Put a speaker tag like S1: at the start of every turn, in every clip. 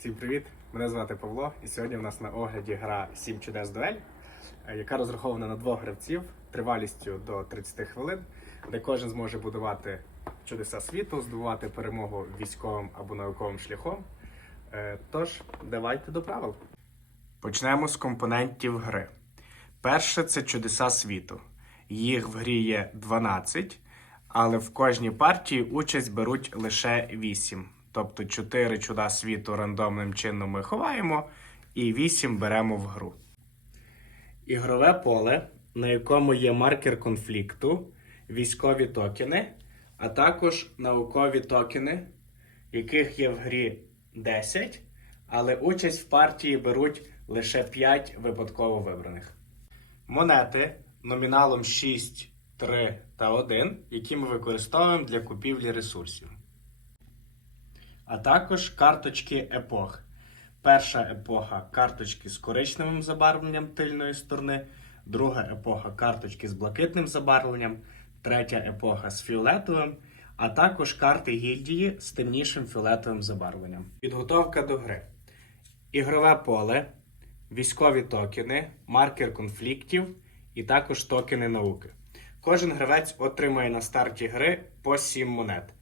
S1: Всім привіт! Мене звати Павло, і сьогодні в нас на огляді гра 7 чудес дуель, е, яка розрахована на двох гравців тривалістю до 30 хвилин, де кожен зможе будувати чудеса світу, здобувати перемогу військовим або науковим шляхом. Е, Тож, давайте до правил. Почнемо з компонентів гри. Перше це чудеса світу. Їх в грі є 12, але в кожній партії участь беруть лише 8. Тобто 4 чуда світу рандомним чином ми ховаємо, і 8 беремо в гру. Ігрове поле, на якому є маркер конфлікту, військові токени, а також наукові токени, яких є в грі 10, але участь в партії беруть лише 5 випадково вибраних. Монети номіналом 6, 3 та 1, які ми використовуємо для купівлі ресурсів. А також карточки епох. Перша епоха карточки з коричневим забарвленням тильної сторони, друга епоха карточки з блакитним забарвленням, третя епоха з фіолетовим, а також карти гільдії з темнішим фіолетовим забарвленням. Підготовка до гри. Ігрове поле, військові токени, маркер конфліктів і також токени науки. Кожен гравець отримає на старті гри по 7 монет.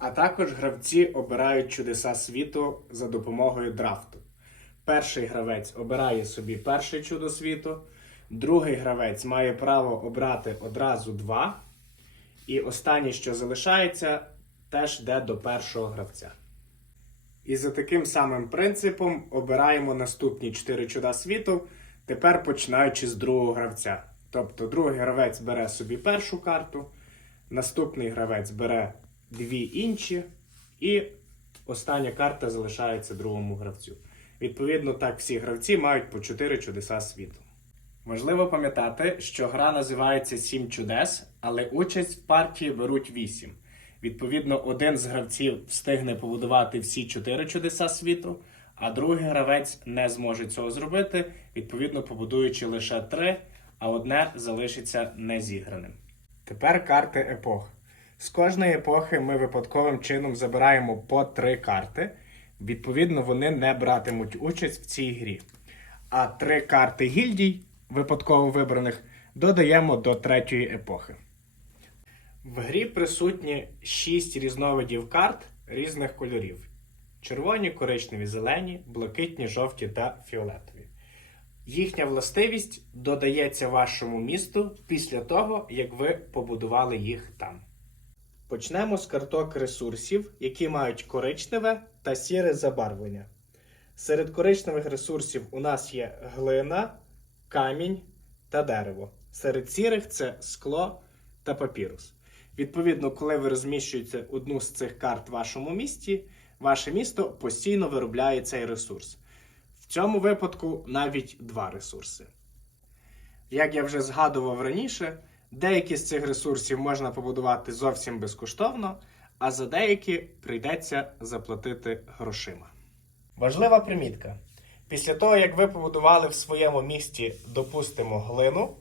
S1: А також гравці обирають чудеса світу за допомогою драфту. Перший гравець обирає собі перше чудо світу, другий гравець має право обрати одразу два, і останнє, що залишається, теж йде до першого гравця. І за таким самим принципом обираємо наступні 4 чуда світу, тепер починаючи з другого гравця. Тобто другий гравець бере собі першу карту, наступний гравець бере дві інші, і остання карта залишається другому гравцю. Відповідно, так всі гравці мають по 4 чудеса світу. Важливо пам'ятати, що гра називається Сім чудес, але участь в партії беруть 8. Відповідно, один з гравців встигне побудувати всі 4 чудеса світу, а другий гравець не зможе цього зробити, відповідно побудуючи лише 3, а одне залишиться незіграним. Тепер карти епох. З кожної епохи ми випадковим чином забираємо по 3 карти. Відповідно, вони не братимуть участь в цій грі. А три карти гільдій, випадково вибраних, додаємо до третьої епохи. В грі присутні 6 різновидів карт різних кольорів: червоні, коричневі, зелені, блакитні, жовті та фіолетові. Їхня властивість додається вашому місту після того, як ви побудували їх там. Почнемо з карток ресурсів, які мають коричневе та сіре забарвлення. Серед коричневих ресурсів у нас є глина, камінь та дерево. Серед сірих це скло та папірус. Відповідно, коли ви розміщуєте одну з цих карт в вашому місті, ваше місто постійно виробляє цей ресурс. В цьому випадку навіть два ресурси. Як я вже згадував раніше, деякі з цих ресурсів можна побудувати зовсім безкоштовно, а за деякі прийдеться заплатити грошима. Важлива примітка. Після того, як ви побудували в своєму місті, допустимо, глину,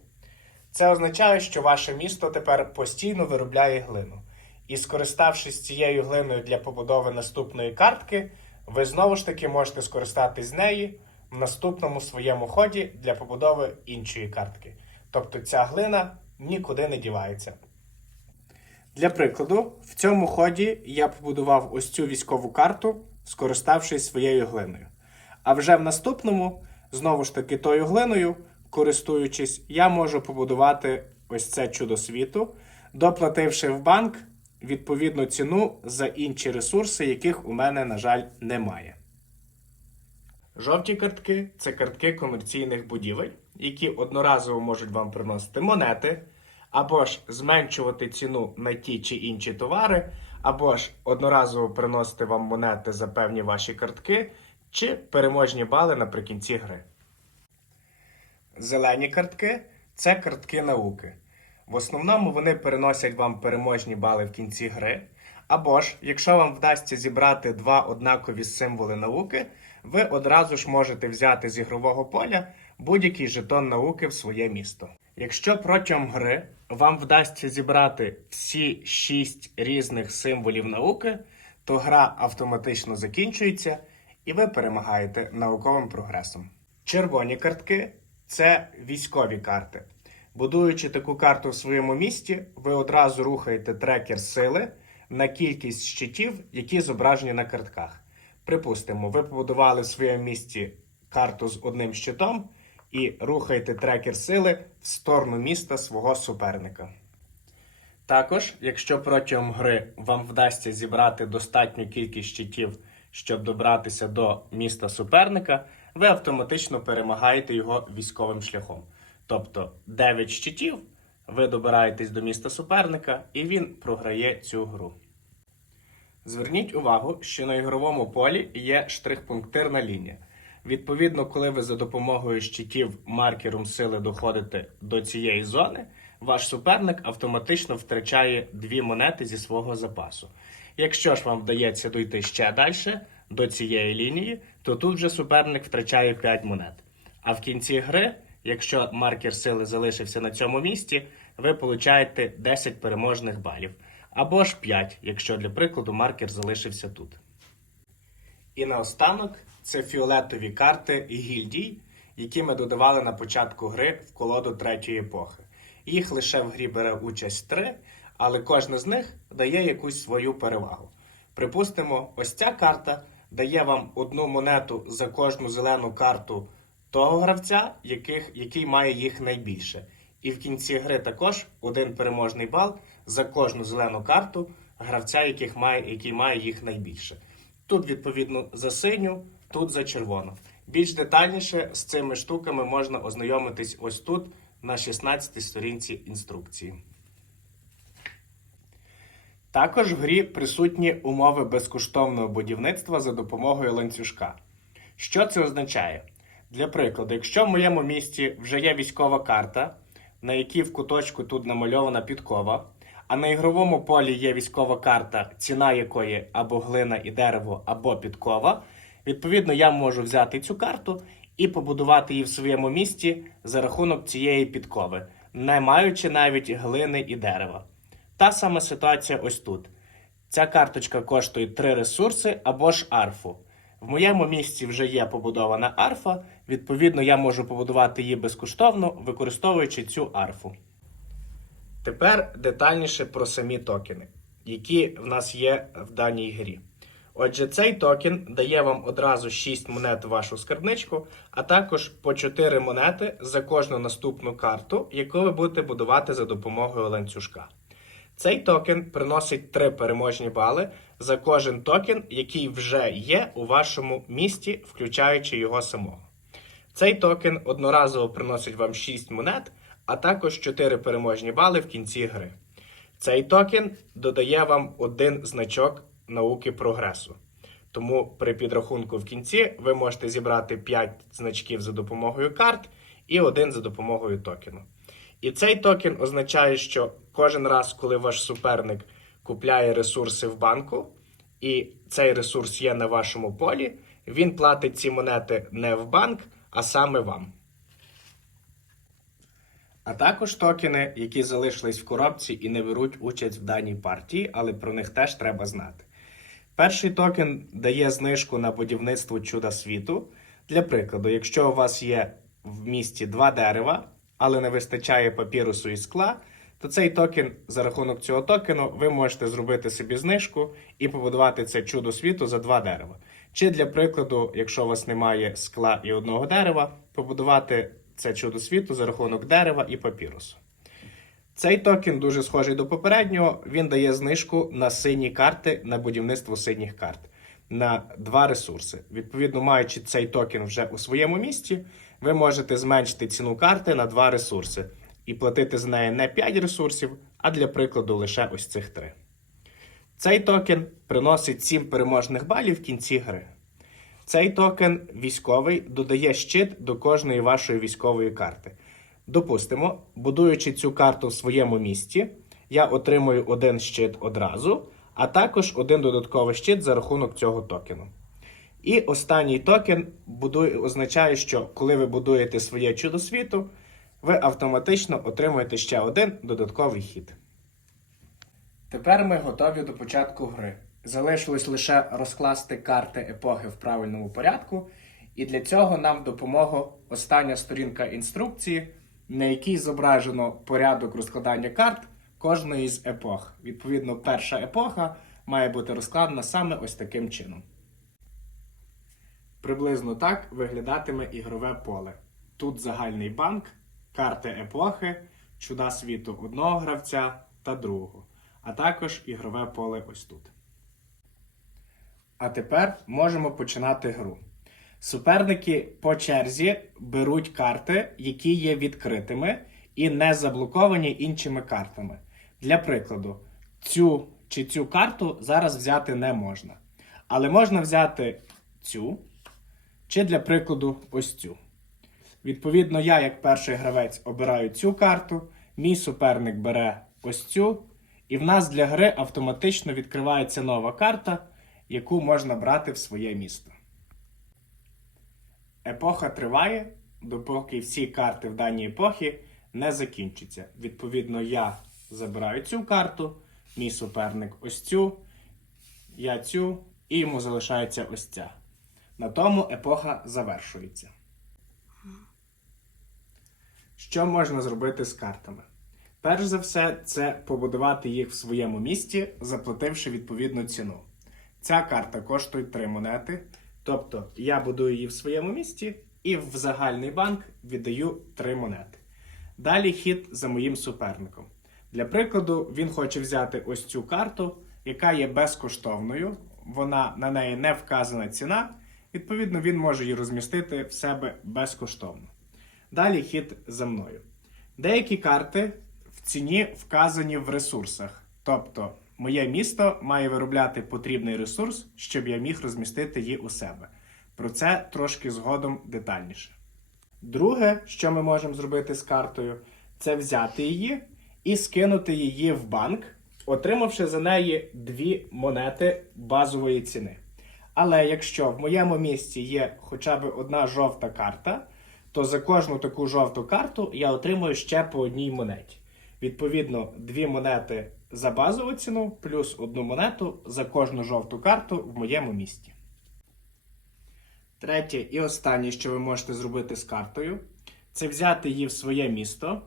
S1: це означає, що ваше місто тепер постійно виробляє глину. І скориставшись цією глиною для побудови наступної картки, ви знову ж таки можете скористатись з неї в наступному своєму ході для побудови іншої картки. Тобто ця глина нікуди не дівається. Для прикладу, в цьому ході я побудував ось цю військову карту, скориставшись своєю глиною. А вже в наступному, знову ж таки, тою глиною, користуючись, я можу побудувати ось це чудо світу, доплативши в банк відповідну ціну за інші ресурси, яких у мене, на жаль, немає. Жовті картки це картки комерційних будівель, які одноразово можуть вам приносити монети, або ж зменшувати ціну на ті чи інші товари, або ж одноразово приносити вам монети за певні ваші картки, чи переможні бали наприкінці гри. Зелені картки це картки науки. В основному вони переносять вам переможні бали в кінці гри. Або ж, якщо вам вдасться зібрати два однакові символи науки, ви одразу ж можете взяти з ігрового поля будь-який жетон науки в своє місто. Якщо протягом гри вам вдасться зібрати всі шість різних символів науки, то гра автоматично закінчується і ви перемагаєте науковим прогресом. Червоні картки це військові карти. Будуючи таку карту в своєму місті, ви одразу рухаєте трекер сили на кількість щитів, які зображені на картках. Припустимо, ви побудували в своєму місті карту з одним щитом і рухаєте трекер сили в сторону міста свого суперника. Також, якщо протягом гри вам вдасться зібрати достатню кількість щитів, щоб добратися до міста суперника, ви автоматично перемагаєте його військовим шляхом. Тобто 9 щитів, ви добираєтесь до міста суперника, і він програє цю гру. Зверніть увагу, що на ігровому полі є штрих-пунктирна лінія. Відповідно, коли ви за допомогою щитів маркером сили доходите до цієї зони, ваш суперник автоматично втрачає дві монети зі свого запасу. Якщо ж вам вдається дойти ще далі до цієї лінії, то тут же суперник втрачає 5 монет. А в кінці гри, якщо маркер сили залишився на цьому місці, ви получаєте 10 переможних балів. Або ж 5, якщо для прикладу маркер залишився тут. І наостанок це фіолетові карти і гільдій, які ми додавали на початку гри в колоду третьої епохи. Їх лише в грі бере участь три, але кожна з них дає якусь свою перевагу. Припустимо, ось ця карта дає вам одну монету за кожну зелену карту того гравця, яких, який має їх найбільше. І в кінці гри також один переможний бал за кожну зелену карту гравця, яких має, який має їх найбільше. Тут, відповідно, за синю, тут за червону. Більш детальніше з цими штуками можна ознайомитись ось тут, на 16 сторінці інструкції. Також в грі присутні умови безкоштовного будівництва за допомогою ланцюжка. Що це означає? Для прикладу, якщо в моєму місті вже є військова карта, на якій в куточку тут намальована підкова, а на ігровому полі є військова карта, ціна якої або глина і дерево, або підкова, відповідно, я можу взяти цю карту і побудувати її в своєму місті за рахунок цієї підкови, не маючи навіть глини і дерева. Та сама ситуація ось тут. Ця карточка коштує 3 ресурси або ж арфу. В моєму місці вже є побудована арфа, відповідно, я можу побудувати її безкоштовно, використовуючи цю арфу. Тепер детальніше про самі токени, які в нас є в даній грі. Отже, цей токен дає вам одразу 6 монет в вашу скарбничку, а також по 4 монети за кожну наступну карту, яку ви будете будувати за допомогою ланцюжка. Цей токен приносить 3 переможні бали за кожен токен, який вже є у вашому місті, включаючи його самого. Цей токен одноразово приносить вам 6 монет, а також 4 переможні бали в кінці гри. Цей токен додає вам один значок науки прогресу. Тому при підрахунку в кінці ви можете зібрати 5 значків за допомогою карт і один за допомогою токену. І цей токен означає, що кожен раз, коли ваш суперник купляє ресурси в банку, і цей ресурс є на вашому полі, він платить ці монети не в банк, а саме вам. А також токени, які залишились в коробці і не беруть участь в даній партії, але про них теж треба знати. Перший токен дає знижку на будівництво чуда світу. Для прикладу, якщо у вас є в місті два дерева, але не вистачає папірусу і скла, то цей токен за рахунок цього токену ви можете зробити собі знижку і побудувати це чудо світу за два дерева. Чи для прикладу, якщо у вас немає скла і одного дерева, побудувати це чудо світу за рахунок дерева і папірусу. Цей токен дуже схожий до попереднього. Він дає знижку на сині карти на будівництво синіх карт на два ресурси. Відповідно, маючи цей токен вже у своєму місті, ви можете зменшити ціну карти на два ресурси і платити з неї не 5 ресурсів, а для прикладу лише ось цих три. Цей токен приносить 7 переможних балів в кінці гри. Цей токен військовий додає щит до кожної вашої військової карти. Допустимо, будуючи цю карту в своєму місті, я отримую один щит одразу, а також один додатковий щит за рахунок цього токену. І останній токен будує, означає, що коли ви будуєте своє чудо світу, ви автоматично отримуєте ще один додатковий хід. Тепер ми готові до початку гри. Залишилось лише розкласти карти епохи в правильному порядку, і для цього нам допоможе остання сторінка інструкції, на якій зображено порядок розкладання карт кожної з епох. Відповідно, перша епоха має бути розкладена саме ось таким чином. Приблизно так виглядатиме ігрове поле. Тут загальний банк, карти епохи, чуда світу одного гравця та другого, а також ігрове поле ось тут. А тепер можемо починати гру. Суперники по черзі беруть карти, які є відкритими і не заблоковані іншими картами. Для прикладу, цю чи цю карту зараз взяти не можна. Але можна взяти цю, чи для прикладу, ось цю. Відповідно, я, як перший гравець, обираю цю карту, мій суперник бере ось цю, і в нас для гри автоматично відкривається нова карта, яку можна брати в своє місто. Епоха триває, допоки всі карти в даній епохі не закінчаться. Відповідно, я забираю цю карту, мій суперник ось цю, я цю, і йому залишається ось ця. На тому епоха завершується. Що можна зробити з картами? Перш за все, це побудувати їх в своєму місті, заплативши відповідну ціну. Ця карта коштує 3 монети. Тобто я будую її в своєму місті і в загальний банк віддаю 3 монети. Далі хід за моїм суперником. Для прикладу, він хоче взяти ось цю карту, яка є безкоштовною. Вона на неї не вказана ціна. Відповідно, він може її розмістити в себе безкоштовно. Далі хід за мною. Деякі карти в ціні вказані в ресурсах. Тобто, моє місто має виробляти потрібний ресурс, щоб я міг розмістити її у себе. Про це трошки згодом детальніше. Друге, що ми можемо зробити з картою, це взяти її і скинути її в банк, отримавши за неї дві монети базової ціни. Але якщо в моєму місці є хоча б одна жовта карта, то за кожну таку жовту карту я отримую ще по одній монеті. Відповідно, дві монети за базову ціну, плюс одну монету за кожну жовту карту в моєму місті. Третє і останнє, що ви можете зробити з картою, це взяти її в своє місто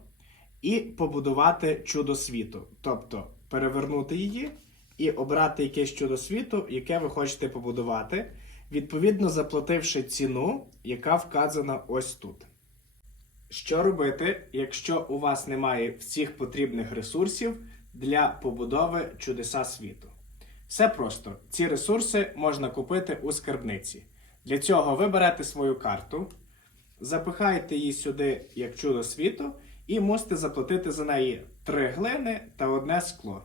S1: і побудувати чудо світу. Тобто перевернути її і обрати якесь чудо світу, яке ви хочете побудувати, відповідно заплативши ціну, яка вказана ось тут. Що робити, якщо у вас немає всіх потрібних ресурсів для побудови чудеса світу? Все просто. Ці ресурси можна купити у скарбниці. Для цього ви берете свою карту, запихаєте її сюди як чудо світу, і мусите заплатити за неї три глини та одне скло.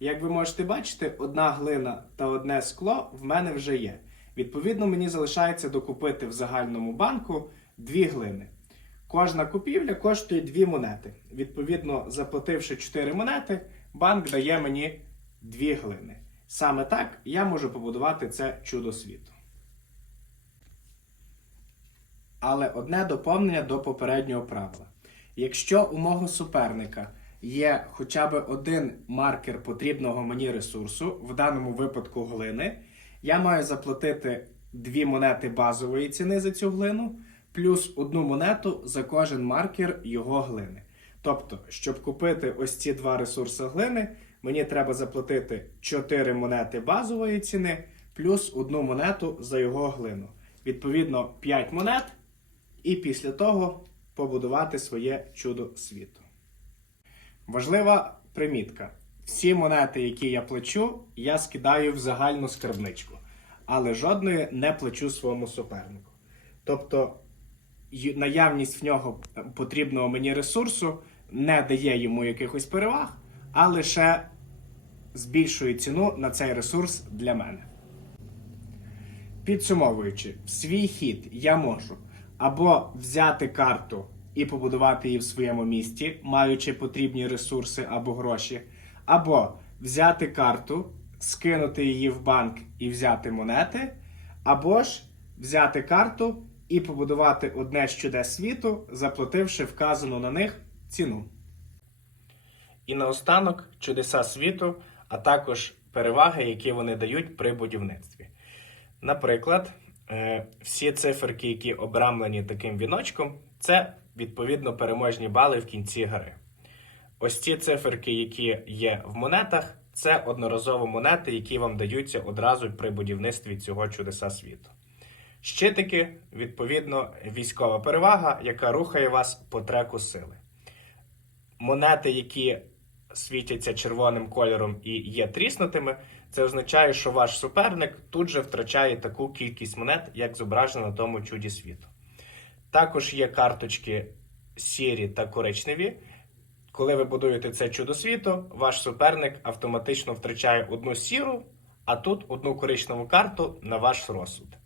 S1: Як ви можете бачити, одна глина та одне скло в мене вже є. Відповідно, мені залишається докупити в загальному банку дві глини. Кожна купівля коштує 2 монети. Відповідно, заплативши 4 монети, банк дає мені 2 глини. Саме так я можу побудувати це чудо світу. Але одне доповнення до попереднього правила. Якщо у мого суперника є хоча б один маркер потрібного мені ресурсу, в даному випадку глини, я маю заплатити 2 монети базової ціни за цю глину плюс одну монету за кожен маркер його глини. Тобто, щоб купити ось ці два ресурси глини, мені треба заплатити 4 монети базової ціни, плюс одну монету за його глину. Відповідно, 5 монет, і після того побудувати своє чудо світу. Важлива примітка. Всі монети, які я плачу, я скидаю в загальну скарбничку, але жодної не плачу своєму супернику. Тобто наявність в нього потрібного мені ресурсу не дає йому якихось переваг, а лише збільшує ціну на цей ресурс для мене. Підсумовуючи, в свій хід я можу або взяти карту і побудувати її в своєму місті, маючи потрібні ресурси або гроші, або взяти карту, скинути її в банк і взяти монети, або ж взяти карту і побудувати одне з чудес світу, заплативши вказану на них ціну. І наостанок чудеса світу, а також переваги, які вони дають при будівництві. Наприклад, е, всі циферки, які обрамлені таким віночком, це відповідно переможні бали в кінці гри. Ось ці циферки, які є в монетах, це одноразові монети, які вам даються одразу при будівництві цього чудеса світу. Щитики, відповідно, військова перевага, яка рухає вас по треку сили. Монети, які світяться червоним кольором і є тріснутими, це означає, що ваш суперник тут же втрачає таку кількість монет, як зображено на тому чуді світу. Також є карточки сірі та коричневі. Коли ви будуєте це чудо світу, ваш суперник автоматично втрачає одну сіру, а тут одну коричневу карту на ваш розсуд.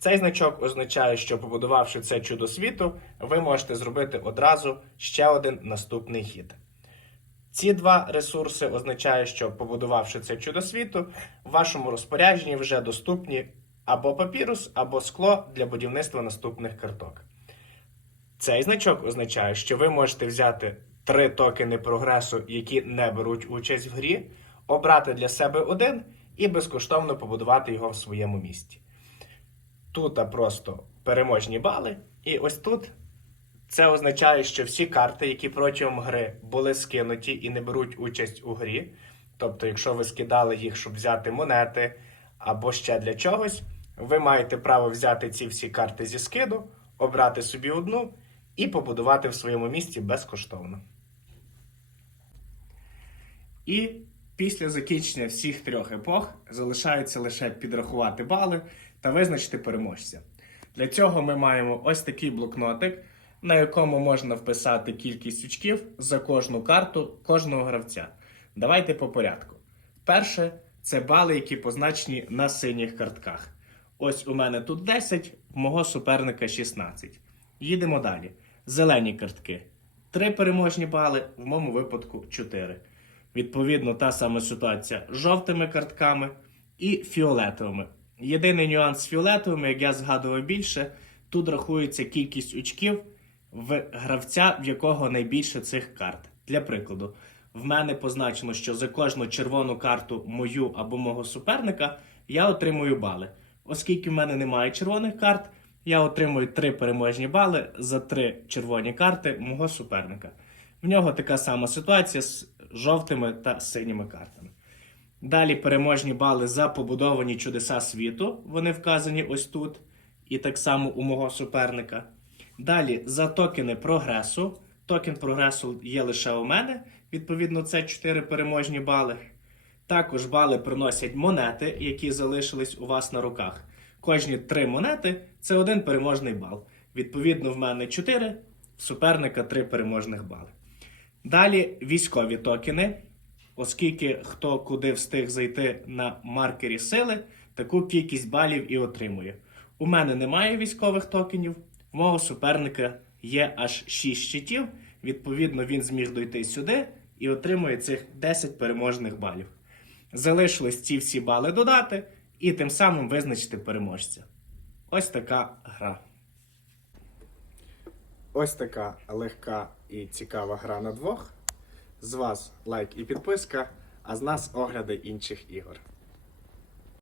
S1: Цей значок означає, що побудувавши це чудо світу, ви можете зробити одразу ще один наступний хід. Ці два ресурси означають, що побудувавши це чудо світу, в вашому розпорядженні вже доступні або папірус, або скло для будівництва наступних карток. Цей значок означає, що ви можете взяти три токени прогресу, які не беруть участь в грі, обрати для себе один і безкоштовно побудувати його в своєму місті. Тут просто переможні бали, і ось тут це означає, що всі карти, які протягом гри були скинуті і не беруть участь у грі, тобто, якщо ви скидали їх, щоб взяти монети або ще для чогось, ви маєте право взяти ці всі карти зі скиду, обрати собі одну і побудувати в своєму місті безкоштовно. І після закінчення всіх трьох епох залишається лише підрахувати бали та визначити переможця. Для цього ми маємо ось такий блокнотик, на якому можна вписати кількість очків за кожну карту кожного гравця. Давайте по порядку. Перше це бали, які позначені на синіх картках. Ось у мене тут 10, в мого суперника 16. Їдемо далі. Зелені картки. Три переможні бали, в моєму випадку 4. Відповідно, та сама ситуація з жовтими картками і фіолетовими. Єдиний нюанс з фіолетовими, як я згадував більше, тут рахується кількість очків в гравця, в якого найбільше цих карт. Для прикладу, в мене позначено, що за кожну червону карту мою або мого суперника я отримую бали. Оскільки в мене немає червоних карт, я отримую 3 переможні бали за 3 червоні карти мого суперника. В нього така сама ситуація з жовтими та синіми картами. Далі переможні бали за побудовані чудеса світу. Вони вказані ось тут. І так само у мого суперника. Далі за токени прогресу. Токен прогресу є лише у мене. Відповідно, це 4 переможні бали. Також бали приносять монети, які залишились у вас на руках. Кожні 3 монети це один переможний бал. Відповідно, в мене 4, в суперника 3 переможних бали. Далі військові токени. Оскільки хто куди встиг зайти на маркері сили, таку кількість балів і отримує. У мене немає військових токенів, в мого суперника є аж 6 щитів. Відповідно, він зміг дойти сюди і отримує цих 10 переможних балів. Залишилось ці всі бали додати і тим самим визначити переможця. Ось така гра. Ось така легка і цікава гра на двох. З вас лайк і підписка, а з нас огляди інших ігор.